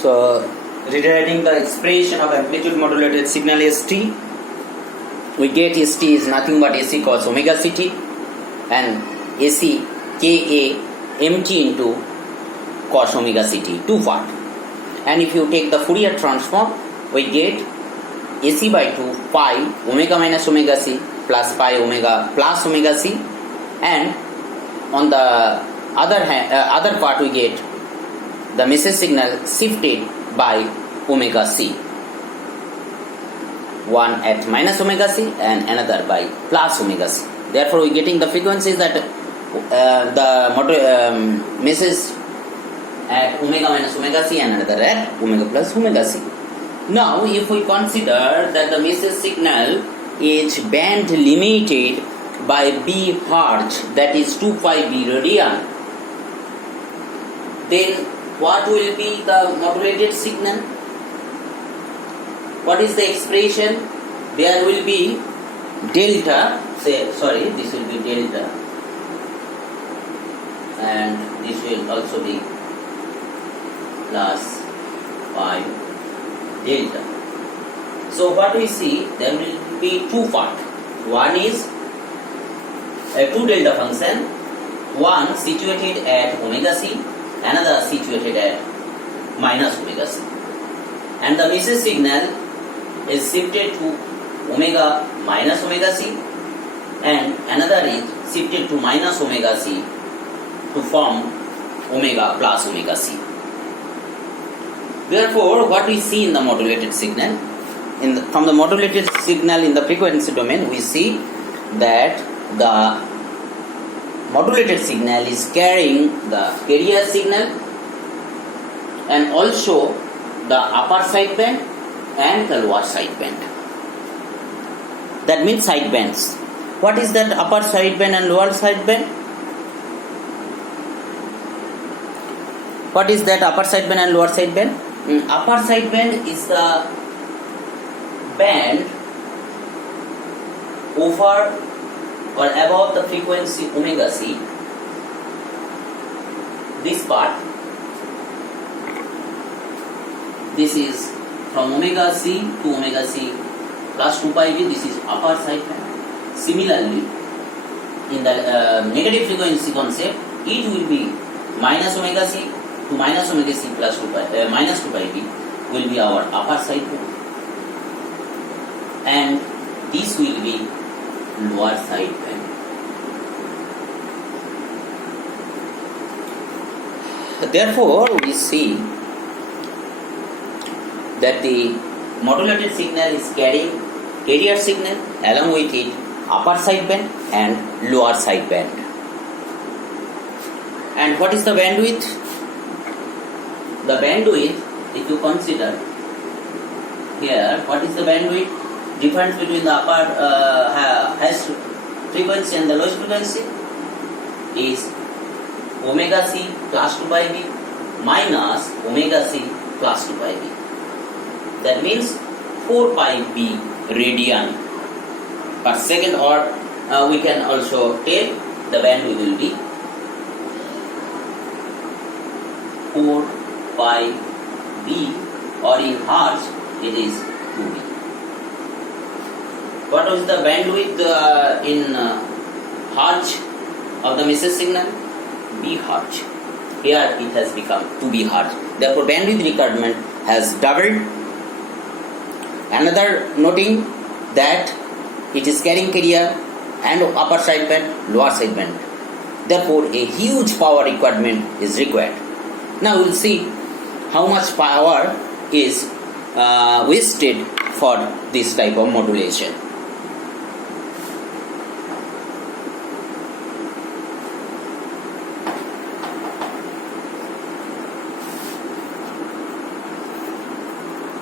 So rewriting the expression of amplitude modulated signal ST, we get ST is nothing but AC cos omega CT and AC KA MT into cos omega CT, two part. And if you take the Fourier transform, we get AC by 2 pi omega minus omega C plus pi omega plus omega C, and on the other part we get the message signal shifted by omega C, one at minus omega C and another by plus omega C. Therefore we are getting the frequencies that the message at omega minus omega C and another at omega plus omega C. Now if we consider that the message signal is band limited by B hertz, that is 2 pi B radian, then what will be the modulated signal? What is the expression? There will be delta, this will be delta, and this will also be plus pi delta. So what we see, there will be two parts. One is a two delta function, one situated at omega C, another situated at minus omega C, and the message signal is shifted to omega minus omega C and another is shifted to minus omega C to form omega plus omega C. Therefore, what we see in the modulated signal, from the modulated signal in the frequency domain, we see that the modulated signal is carrying the carrier signal and also the upper sideband and the lower sideband. That means sidebands. What is that upper sideband and lower sideband? What is that upper sideband and lower sideband? Upper sideband is the band over or above the frequency omega C. This part, this is from omega C to omega C plus 2 pi B, this is upper sideband. Similarly, in the negative frequency concept, it will be minus omega C to minus omega C plus 2 pi, minus 2 pi B will be our upper sideband, and this will be lower sideband. Therefore, we see that the modulated signal is carrying carrier signal along with it upper sideband and lower sideband. And what is the bandwidth? The bandwidth, if you consider here, what is the bandwidth? Difference between the upper highest frequency and the lowest frequency is omega C plus 2 pi B minus omega C plus 2 pi B. That means 4 pi B radian per second, or we can also tell the bandwidth will be 4 pi B, or in hertz it is 2B. What was the bandwidth in hertz of the message signal? B hertz. Here it has become 2B hertz. Therefore, bandwidth requirement has doubled. Another noting that it is carrying carrier and upper sideband, lower sideband. Therefore, a huge power requirement is required. Now we will see how much power is wasted for this type of modulation.